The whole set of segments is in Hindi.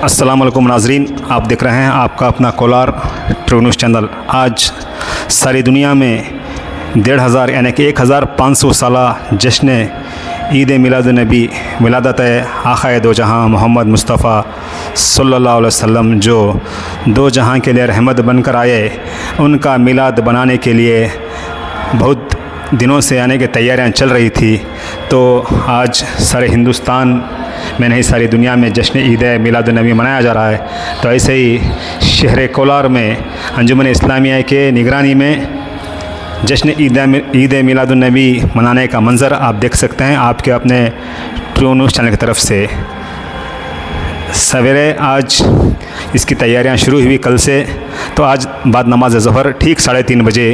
अस्सलाम वालेकुम नाज़रीन, आप देख रहे हैं आपका अपना कोलार ट्रू न्यूज़ चैनल। आज सारी दुनिया में 1500 यानी कि 1500 साला जश्न ईद मिलाद नबी विलादत आक़ाए दो जहां मोहम्मद मुस्तफ़ा सल्लल्लाहु अलैहि वसल्लम जो दो जहां के लिए रहमत बनकर आए, उनका मिलाद बनाने के लिए बहुत दिनों से आने की तैयारियां चल रही थी। तो आज सारे हिंदुस्तान में नहीं सारी दुनिया में जश्न ईद मिलाद नबी मनाया जा रहा है। तो ऐसे ही शहर कोलार में अंजुमन इस्लामिया के निगरानी में जश्न ईद मिलाद नबी मनाने का मंज़र आप देख सकते हैं आपके अपने ट्रू न्यूज़ चैनल की तरफ से। सवेरे आज इसकी तैयारियां शुरू हुई कल से। तो आज बाद नमाज ज़ोहर ठीक 3:30 बजे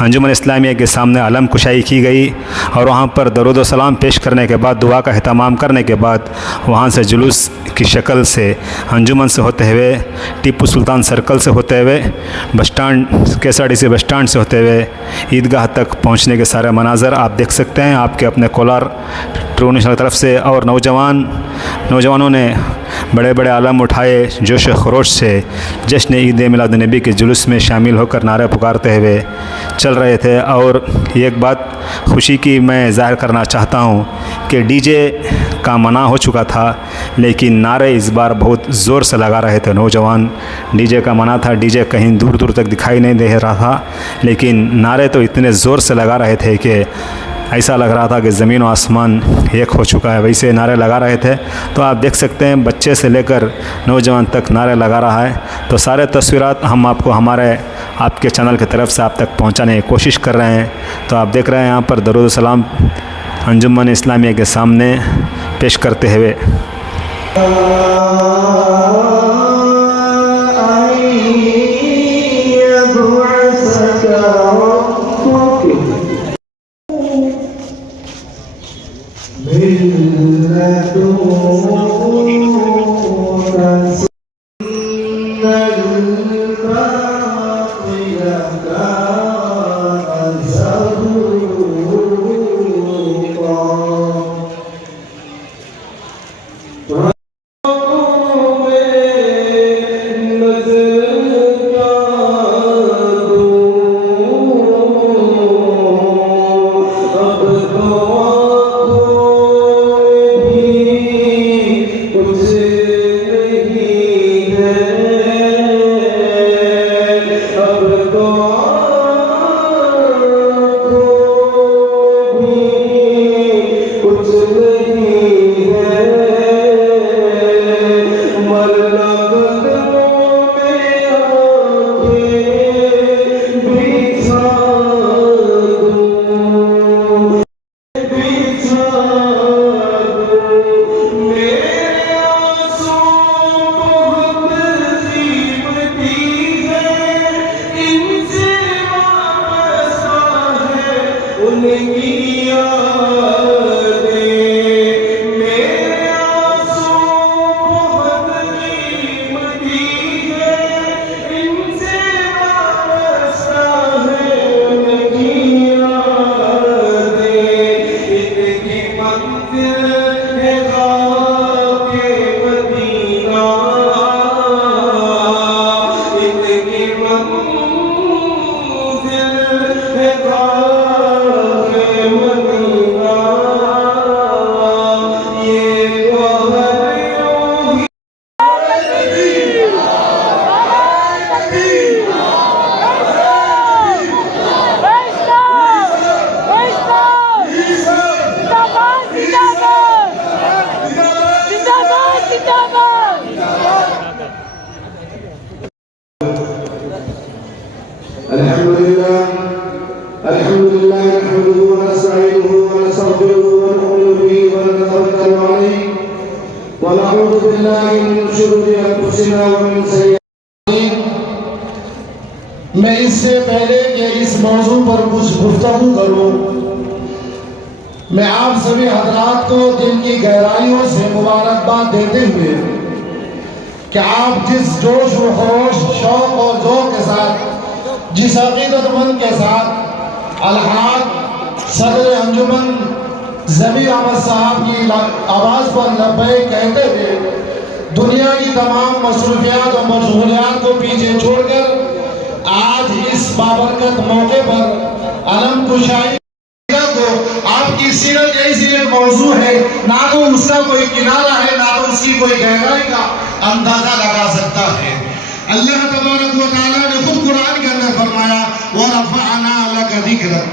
अंजुमन इस्लामिया के सामने अलम कुशाई की गई और वहाँ पर दरूद व सलाम पेश करने के बाद दुआ का अहतमाम करने के बाद वहाँ से जुलूस की शक्ल से अंजुमन से होते हुए टीपू सुल्तान सर्कल से होते हुए bus stand KSRTC bus stand से होते हुए ईदगाह तक पहुँचने के सारे मनाज़र आप देख सकते हैं आपके अपने कोलार ट्रू न्यूज़ की तरफ से। और नौजवानों ने बड़े बड़े आलम उठाए, जोश खरोश से जश्न ईद मिलाद नबी के जुलूस में शामिल होकर नारे पुकारते हुए चल रहे थे। और एक बात खुशी की मैं ज़ाहिर करना चाहता हूँ कि डीजे का मना हो चुका था, लेकिन नारे इस बार बहुत ज़ोर से लगा रहे थे नौजवान। डीजे का मना था, डीजे कहीं दूर दूर तक दिखाई नहीं दे रहा था, लेकिन नारे तो इतने ज़ोर से लगा रहे थे कि ऐसा लग रहा था कि ज़मीन और आसमान एक हो चुका है, वैसे नारे लगा रहे थे। तो आप देख सकते हैं बच्चे से लेकर नौजवान तक नारे लगा रहा है। तो सारे तस्वीरात हम आपको आपके चैनल की तरफ से आप तक पहुंचाने की कोशिश कर रहे हैं। तो आप देख रहे हैं यहाँ पर दरूद सलाम अंजुमन इस्लामिया के सामने पेश करते हुए। अल्हम्दुलिल्लाह नहमदुहु व नस्तईनुहु व नस्तगफिरुहु व नु'मिनु बिही व नतवक्कलु अलैहि व नऊज़ु बिल्लाहि मिन शुरूरि अंफुसिना व मिन सय्यिआति। मैं इससे पहले कि इस मौजू पर कुछ गुफ्तगू करूं, मैं आप सभी हजरात को दिल की गहराइयों से मुबारकबाद देते हुए कि आप जिस जोश व खरोश, शौक और ज़ौक़ के साथ, जिस अक़ीदतमंद के साथ अलहाज सदर अंजुमन ज़मीर अहमद साहब की आवाज़ पर लब्बैक कहते हुए दुनिया की तमाम मसरूफियात और मशगूलियात को पीछे छोड़कर आज इस बाबरकत मौके पर अलम कुशाई को आपकी सीरत ऐसी एक मौजू है, ना तो उसका कोई किनारा है ना तो उसकी कोई गहराई का अंदाजा लगा सकता है। अल्लाह तबारक व तआला ने खुद कुरान के अंदर फरमाया व रफ़अना लका ज़िक्रक।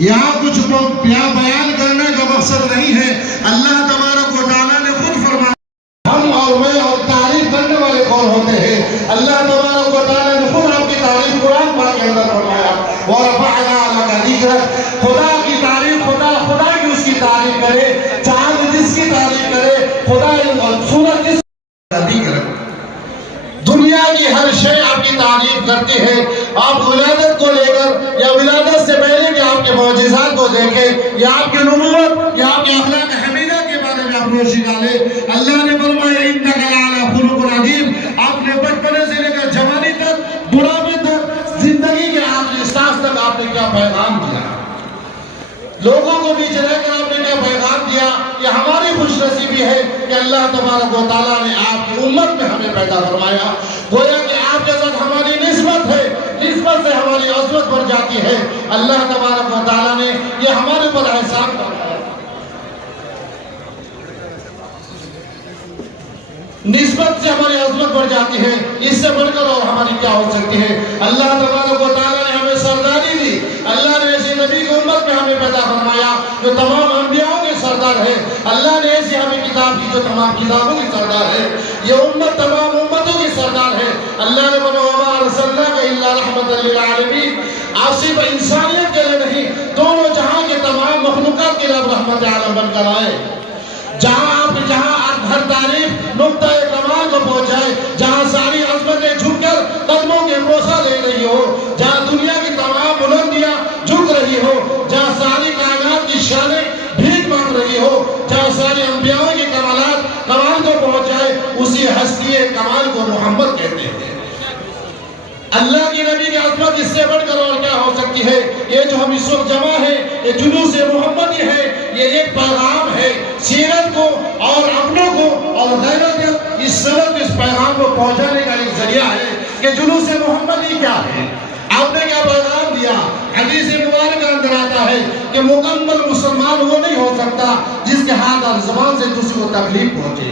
यहाँ कुछ यहाँ बयान करने का मकसद नहीं है, अल्लाह तबारक व तआला ने खुद फरमाया हम और मैं और तारीफ करने वाले कौन होते हैं। अल्लाह तबारक व तआला ने खुद आपकी तारीफ कुरान पाक के अंदर फरमाया व रफ़अना लका ज़िक्रक। खुदा की तारीफ खुदा की उसकी तारीफ करे, चांद जिसकी तारीफ करे, खुदा और सूरज जिसकी तारीफ करे। दुनिया की हर शय आपकी तारीफ करती है। आप विलादत को लेकर या विलादत से पहले के आपके मौजिज़ात को देखें या आपकी नबूवत या आपके अखलाक हमीदा के बारे में आप रोशनी डालें। अल्लाह ने फरमाया इन्नका लअला खुलुक़िन अज़ीम। आपने बचपने से लेकर जवानी तक, बुढ़ापे तक, जिंदगी के आखिरी सांस तक आपने क्या पैगाम दिया, लोगों को बीच रहकर आपने क्या पैगाम दिया। ये हमारी खुशनसीबी है कि अल्लाह तबारक व तआला ने आपकी उम्मत में हमें पैदा फरमाया। गोया कि आपके साथ हमारी निस्बत है, निस्बत से हमारी अज़मत बढ़ जाती है। अल्लाह तबारक व तआला ने ये हमारे ऊपर एहसान किया, निस्बत से हमारी अज़मत बढ़ जाती है। इससे बढ़कर और हमारी क्या हो सकती है। अल्लाह तबारक व तआला ने हमें सरदारी दी। अल्लाह ने ऐसी नबी की उम्मत में हमें पैदा फरमाया जो तमाम अंबियाओं के सरदार है। अल्लाह ने ऐसी हमें किताब दी जो तमाम किताबों की सरदार है। ये उम्मत तमाम उम्मतों की सरदार है। अल्लाह ने फरमाया वमा अरसलनाका इल्ला रहमतल लिल आलमीन। आप सिर्फ इंसानियत के लिए नहीं, दोनों जहां के तमाम मखलूकात के लिए रहमत आलम बनकर आए। जहां हर तारीफ नुक्ता कमाल को पहुंचाए, जहां सारी अज़मतें झुककर कदमों के बोसा ले रही हो, जहां दुनिया की तमाम बुलंदियां झुक रही हो, जहां सारी कायनात की शानें भीख मांग रही हो, जहां सारी अंबियाओं के कमाल को पहुंचाए, उसी हस्ती कमाल को मोहम्मद कहते हैं। अल्लाह की नबी की अज़मत इससे बढ़कर और क्या हो सकती है। ये जो हम इस वक्त जमा है, ये जुलूस मोहम्मदी है, ये एक पैगाम है सीरत को और अपनों को और गैरत इस सबक इस पैगाम को पहुंचाने का एक जरिया है कि जुलूस मोहम्मदी क्या है, आपने क्या पैगाम दिया। हदीस मुबारक के अंदर आता है कि मुकम्मल मुसलमान वो नहीं हो सकता जिसके हाथ और ज़बान से किसी को तकलीफ पहुंचे।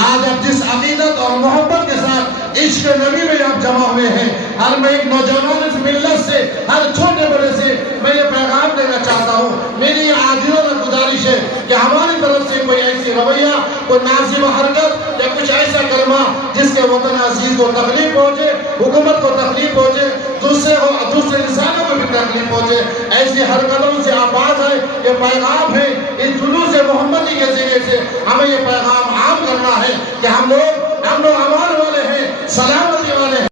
आज आप जिस अकीदत और मोहब्बत के साथ इश्क नबी में आप जमा हुए हैं, हर मैं एक नौजवान इस मिल्लत से, हर छोटे बड़े से मैं ये पैगाम देना चाहता हूँ। मेरी ये आजिज़ाना गुजारिश है कि हमारी तरफ से कोई ऐसी रवैया, कोई नाज़िब हरकत या कुछ ऐसा कलमा जिसके वतन अजीज को तकलीफ पहुँचे, हुकूमत को तकलीफ पहुँचे, दूसरे इंसानों को भी तकलीफ पहुँचे, ऐसी हरकतों से आवाज़ है। ये पैगाम है, इस जुलूस मोहम्मदी के जरिए से हमें ये पैगाम आम करना है कि हम लोग अमान वाले हैं, सलामती वाले हैं।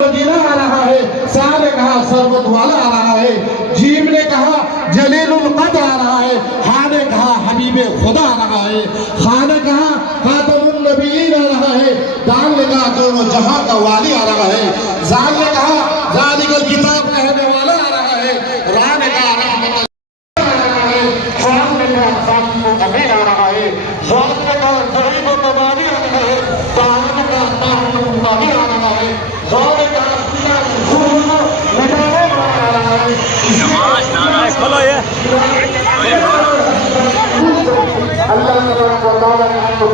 मदीना आ रहा है, सा ने कहा सरबत वाला आ रहा है, जीम ने कहा जलीलुल कद्र आ रहा है, हा ने कहा हबीबे खुदा आ रहा है, खा ने कहा खातमुन नबीयीन आ रहा है, दान ने कहा दोनों जहां का वाली आ रहा है, जाल ने कहा जालिकल किताब कहने वाला आ रहा है, रा ने कहा रहमत आ रहा है, शाम ने कहा सामने अमीन आ रहा है, ज़ात ने कहा ज़रीब व तबानी आ रहा है, तान ने कहा ताहम्मुल मुताही आ रहा है, ज़ात ने कहा खोलो ये अल्लाह ताला ने हमको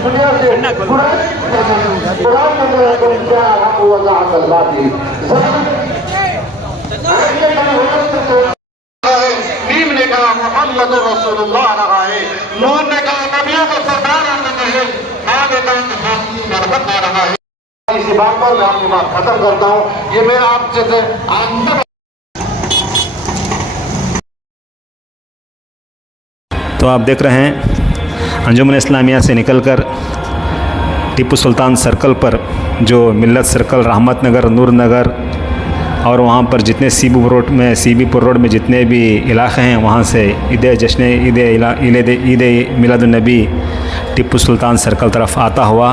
दुनिया से कुरान में क्या हम वज़ाअत अल्लाह की नीम ने कहा मोहम्मद रसूलुल्लाह आ रहा है, नून ने कहा नबियों को सरदार आ रहा है, आगे तक आ रहा है। इसी बात पर मैं अपनी बात खत्म करता हूँ। ये मेरा आपसे तो आप देख रहे हैं अंजुमन इस्लामिया से निकलकर टीपू सुल्तान सर्कल पर जो मिल्लत सर्कल, रहमत नगर, नूर नगर और वहाँ पर जितने सीबीपुर रोड में जितने भी इलाक़े हैं, वहाँ से ईद मिलादुन्नबी टीपू सुल्तान सर्कल तरफ आता हुआ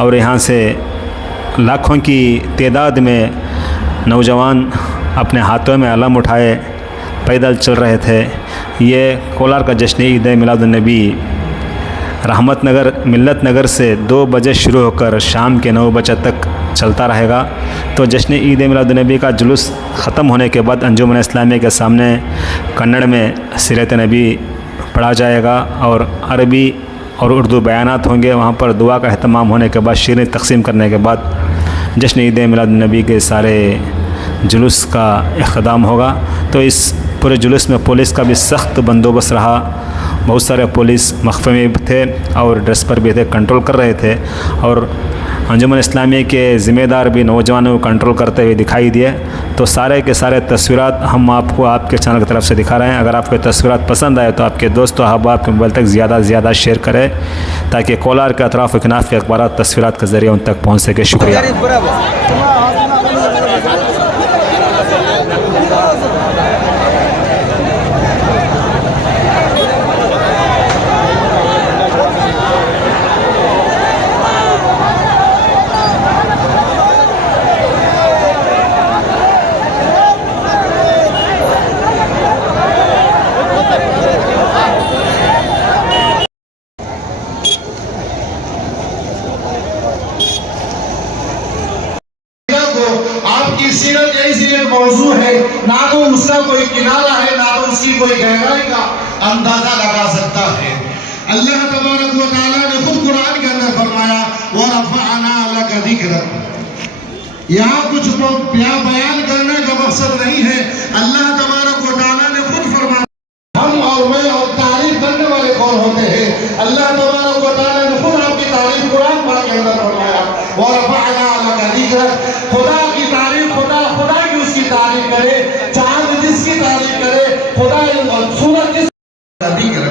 और यहाँ से लाखों की तादाद में नौजवान अपने हाथों में अलम उठाए पैदल चल रहे थे। ये कोलार का जश्न ईद मिलादुन्नबी रहमत नगर मिल्लत नगर से 2 बजे शुरू होकर शाम के 9 बजे तक चलता रहेगा। तो जश्न ईद मिलाद नबी का जुलूस ख़त्म होने के बाद अंजुमन इस्लामिया के सामने कन्नड़ में सीरत नबी पढ़ा जाएगा और अरबी और उर्दू बयानात होंगे। वहाँ पर दुआ का अहतमाम होने के बाद शीरें तकसीम करने के बाद जश्न ईद मिलाद नबी के सारे जुलूस का इख्तिताम होगा। तो इस पूरे जुलूस में पुलिस का भी सख्त बंदोबस्त रहा। बहुत सारे पुलिस मख्फ़े में भी थे और ड्रेस पर भी थे, कंट्रोल कर रहे थे। और अंजुमन इस्लामिया के ज़िम्मेदार भी नौजवानों को कंट्रोल करते हुए दिखाई दिए। तो सारे के सारे तस्वीरात हम आपको आपके चैनल की तरफ से दिखा रहे हैं। अगर आपको तस्वीरात पसंद आए तो आपके दोस्तों अहबाब के मोबाइल तक ज़्यादा से ज़्यादा शेयर करें ताकि कोलार के अतराफ़ किनाफ के अखबार तस्वीरात के ज़रिए उन तक पहुँच सके। शुक्रिया। आपकी सीरत ऐसी एक मौजू है, ना तो उसका कोई किनारा है, ना तो उसकी कोई गहराई का अंदाजा लगा सकता है। अल्लाह तबारक व तआला ने खुद कुरान के अंदर फरमाया व रफ़अना लका ज़िक्रक। यहाँ कुछ बयान करने का मकसद नहीं है। अल्लाह तबारक व तआला ने खुद फरमाया, हम और मैं और तारीफ करने वाले कौन होते हैं? अल्लाह तबारक व तआला ने खुद आपकी तारीफ कुरान पाक के अंदर फरमाया व रफ़अना लका ज़िक्रक। खुदा की तारीफ, खुदा की उसकी तारीफ करे, चांद जिसकी तारीफ करे, खुदा और सूरज जिसकी तारीफ करे।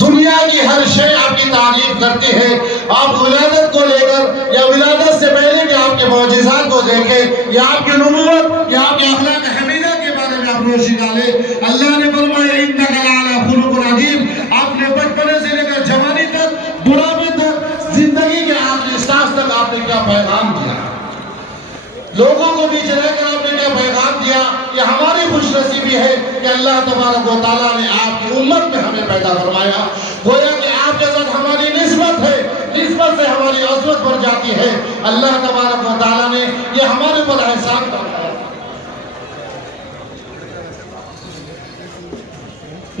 दुनिया की हर शय आपकी तारीफ करती है। आप विलादत को लेकर या विलादत से पहले के आपके मौजिज़ात को देखें या आपकी नबूवत या आपके अखलाक हमीदा के बारे में आप रोशनी डालें। अल्लाह ने फरमाया इन्नका लअला खुलुक़िन अज़ीम। आपने बचपने से लेकर जवानी तक, बुढ़ापे तक, जिंदगी के आखिरी सांस तक आपने क्या पैगाम दिया, लोगों को बीच रहकर आपने क्या पैगाम दिया। ये हमारी खुशनसीबी है कि अल्लाह तबारक व तआला ने आपकी उम्मत में हमें पैदा फरमाया। गोया कि आपके साथ हमारी निस्बत है, निस्बत से हमारी अज़मत बढ़ जाती है। अल्लाह तबारक व तआला ने ये हमारे ऊपर एहसान करवाया।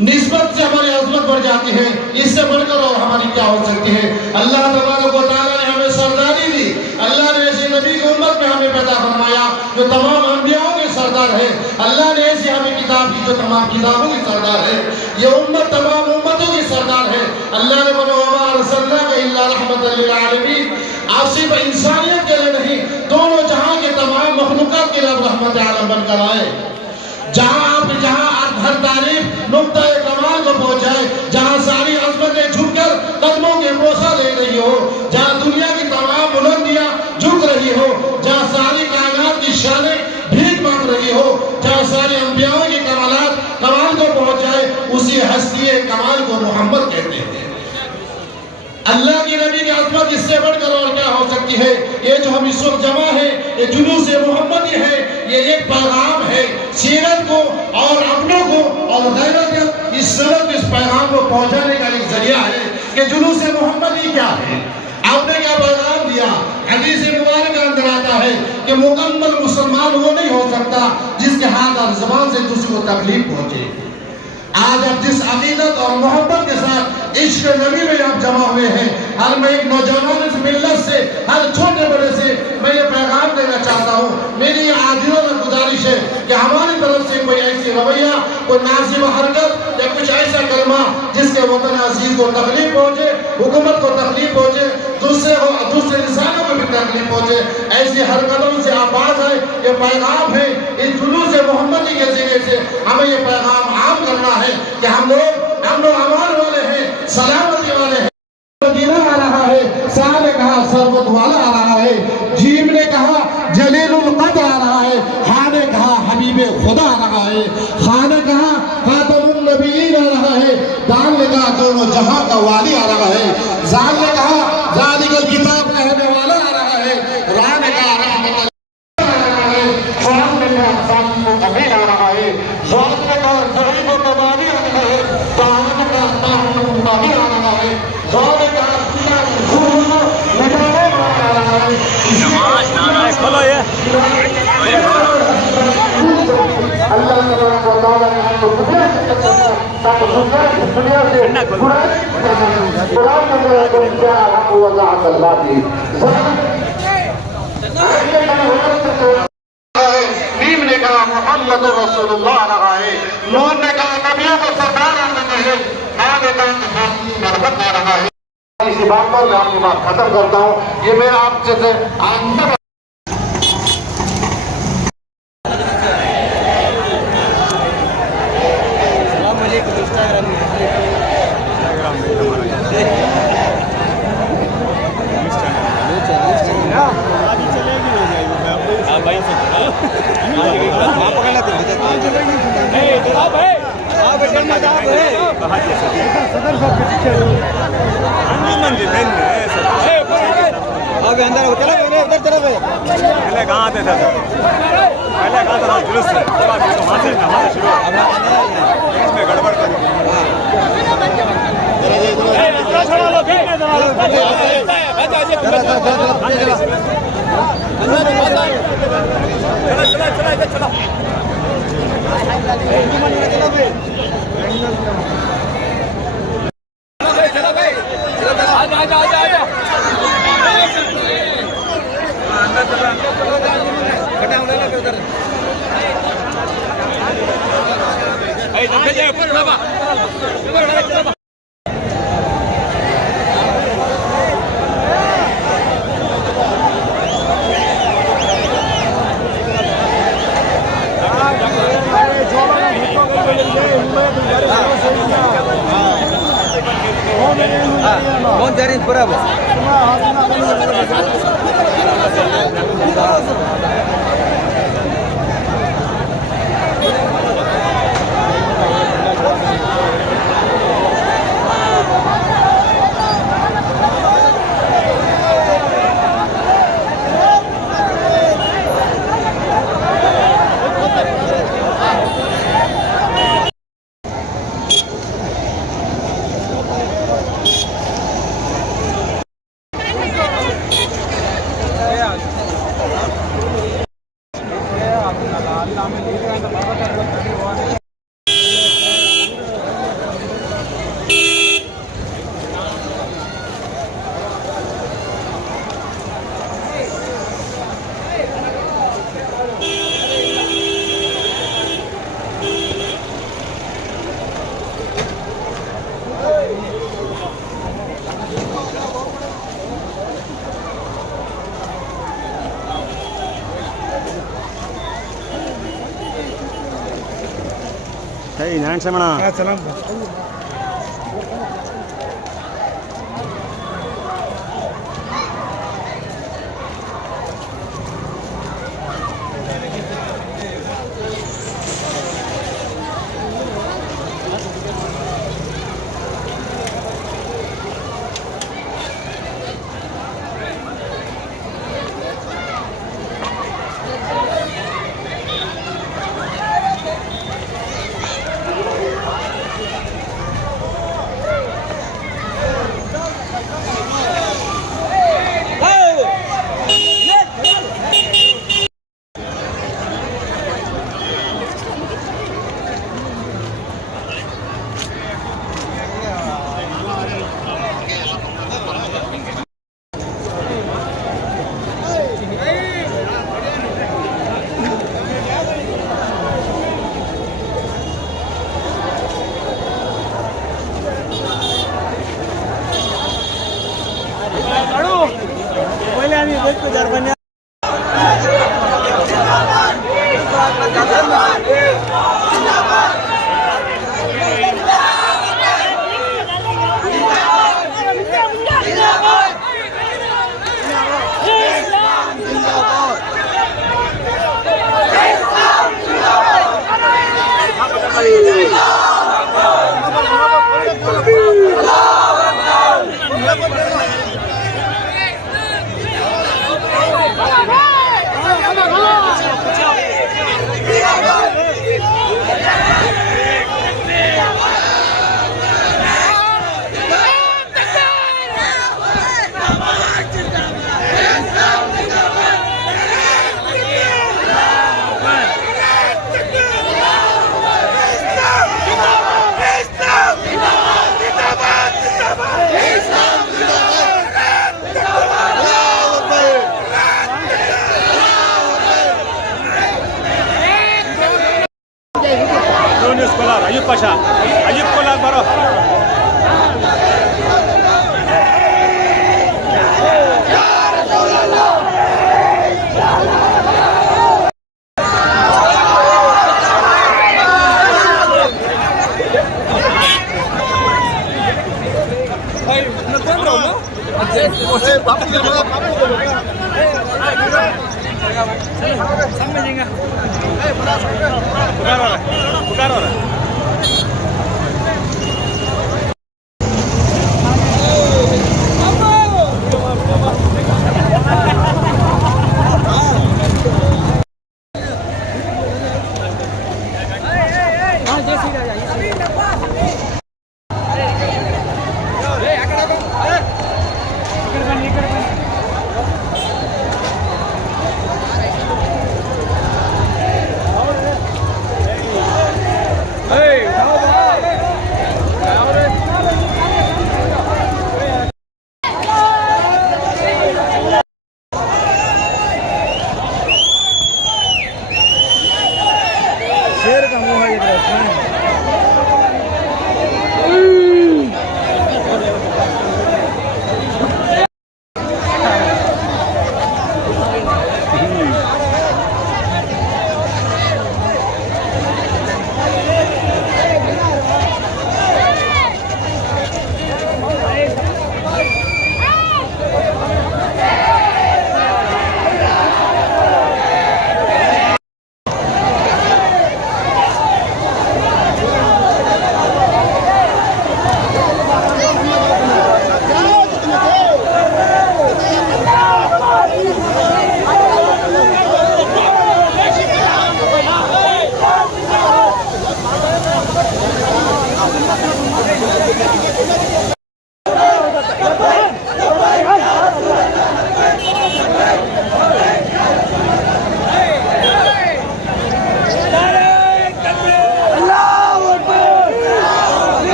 निस्बत से हमारी अज़मत बढ़ जाती है। इससे बढ़कर और हमारी क्या हो सकती है? अल्लाह तबारक व तआला ने हमें सरदारी दी। अल्लाह ने ऐसी नबी की उम्मत में हमें पैदा फरमाया जो तमाम अंबियाओं के सरदार है। अल्लाह ने ऐसी हमें किताब दी जो तमाम किताबों की सरदार है। ये उम्मत तमाम उम्मतों की सरदार है। अल्लाह ने फरमाया वमा अरसलनाका इल्ला रहमतल लिल आलमीन। आप सिर्फ इंसानियत के लिए नहीं, दोनों जहां के तमाम मखलूकात के लिए रहमत आलम बनकर आए। जहां हर तारीफ नुक्ता कमाल को पहुंचाए, जहां सारी अज़मतें झुककर कदमों के बोसा ले रही हो, जहां दुनिया की तमाम बुलंदियां झुक रही हो, जहां सारी कायनात की शानें भीख मांग रही हो, जहां सारी अंबियाओं के कमाल को पहुंचाए, उसी हस्ती कमाल को मोहम्मद कहते हैं। अल्लाह की नबी की अज़मत इससे बढ़कर और क्या हो सकती है? ये जो हम इस वक्त जमा है, ये जुलूस मोहम्मदी है, ये एक पैगाम है सीरत को और अपनों को और गैरत इस सबक इस पैगाम को पहुंचाने का एक जरिया है कि जुलूस मोहम्मदी क्या है, आपने क्या पैगाम दिया। हदीस मुबारक के अंदर आता है कि मुकम्मल मुसलमान वो नहीं हो सकता जिसके हाथ और ज़बान से दूसरे को तकलीफ पहुंचे। आज आप जिस अकीदत और मोहब्बत के साथ इश्क नबी में आप जमा हुए हैं, हर मैं एक नौजवान इस मिल्लत से, हर छोटे बड़े से मैं ये पैगाम देना चाहता हूँ। मेरी ये आजिज़ाना गुजारिश है कि हमारी तरफ से कोई ऐसी रवैया, कोई नाज़िम हरकत या कुछ ऐसा कलमा जिसके वतन अजीज को तकलीफ पहुँचे, हुकूमत को तकलीफ पहुँचे, दूसरे इंसानों को भी तकलीफ पहुँचे, ऐसी हरकतों से आप बाज आए। ये पैगाम है, इस जुलूस मोहम्मदी के जरिए से हमें ये पैगाम आम करना है कि हम लोग अमान वाले हैं, सलामती वाले हैं। मदीना आ रहा है, सा ने कहा सरबत वाला आ रहा है, जीम ने कहा जलीलुल कद्र आ रहा है, हा ने कहा हबीबे खुदा आ रहा है, खा ने कहा खातमुन नबीयीन आ रहा है, दान ने कहा दोनों जहां का वाली आ रहा है, जाल ने कहा जालिकल किताब रहने वाला आ रहा है, रा ने कहा रहमत आ रहा है, फ़राम ने कहा सामने अमीर आ रहा है, ज़ाल ने कहा ज़रीब व तबारी आ रहा है, ताहन ने कहा ताहन आ रहा है, खोलो ये अल्लाह तबारक व तआला ने हमको दुनिया से ताकि दुनिया से कुरान में क्या हक व ज़ात अल्लाह की नीम ने कहा मोहम्मद रसूलुल्लाह रहा है, नूर ने कहा नबियों को सरदार रहा है, मां ने कहा नरबत रहा है। इसी बात पर मैं अपनी बात खत्म करता हूँ। ये मेरा आपसे अंजुमन जी बहन अभी अंदर चलो उधर चलो भाई पहले कहाँ आते थे पहले कहाँ था जुलूस से वहाँ से शुरू इसमें गड़बड़ कर कौन जा रही है बराबर ध्यान से मना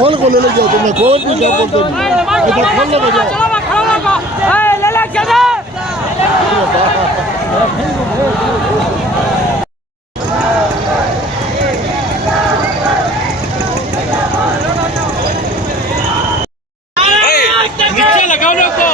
खोल को ले जाओ तुमने खोल भी क्या बोलते नहीं इधर खोल ले जाओ ले ले चलो नीचे लगाओ ना को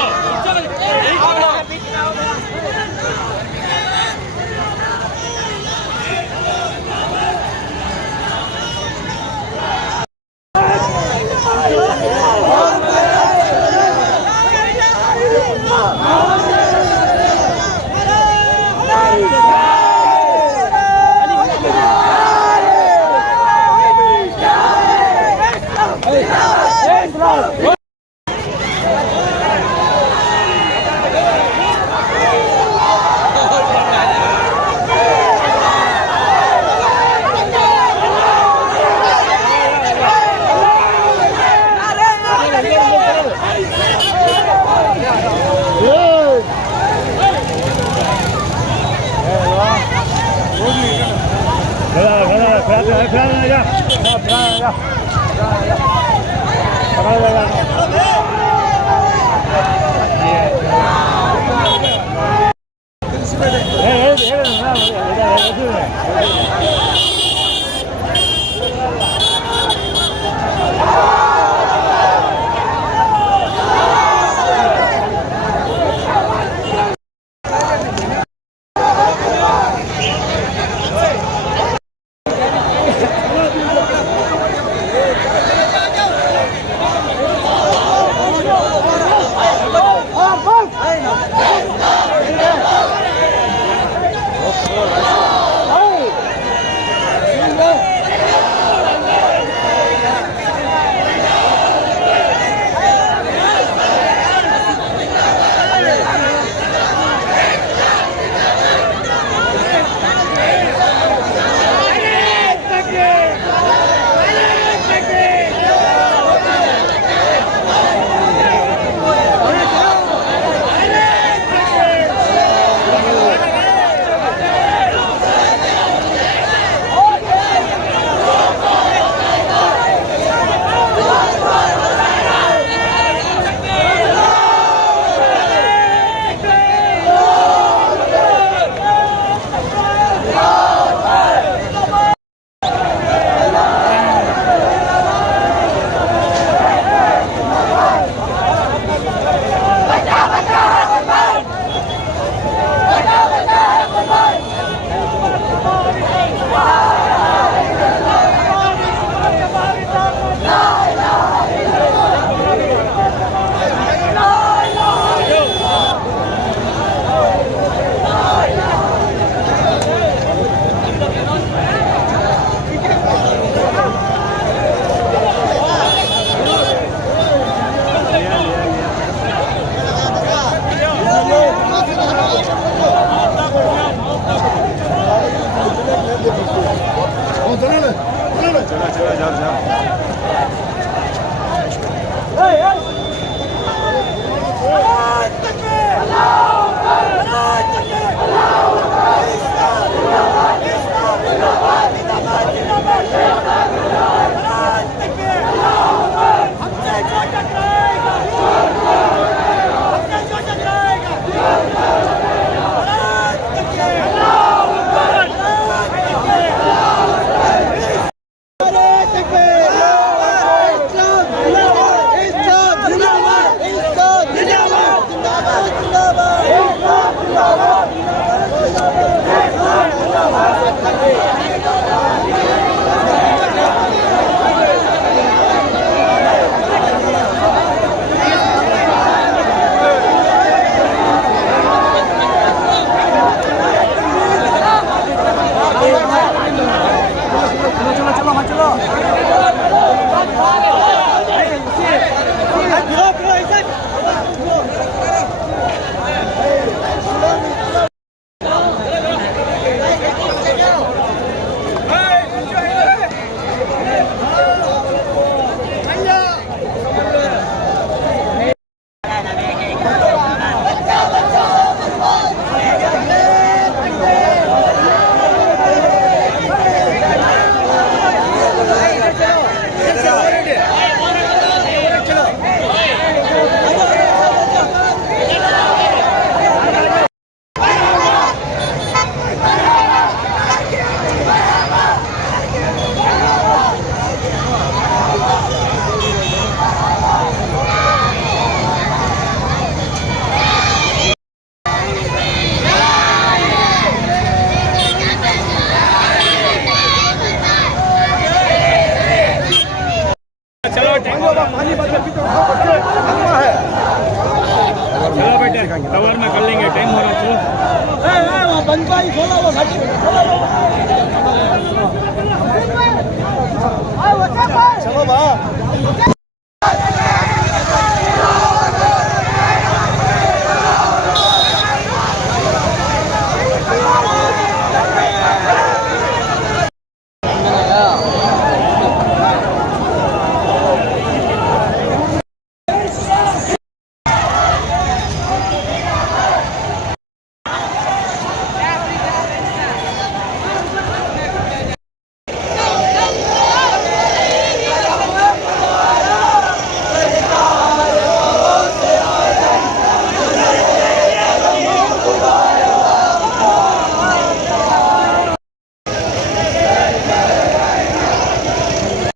चलो बेटे कवर में कर लेंगे, टाइम हो रहा है। चलो चलो बा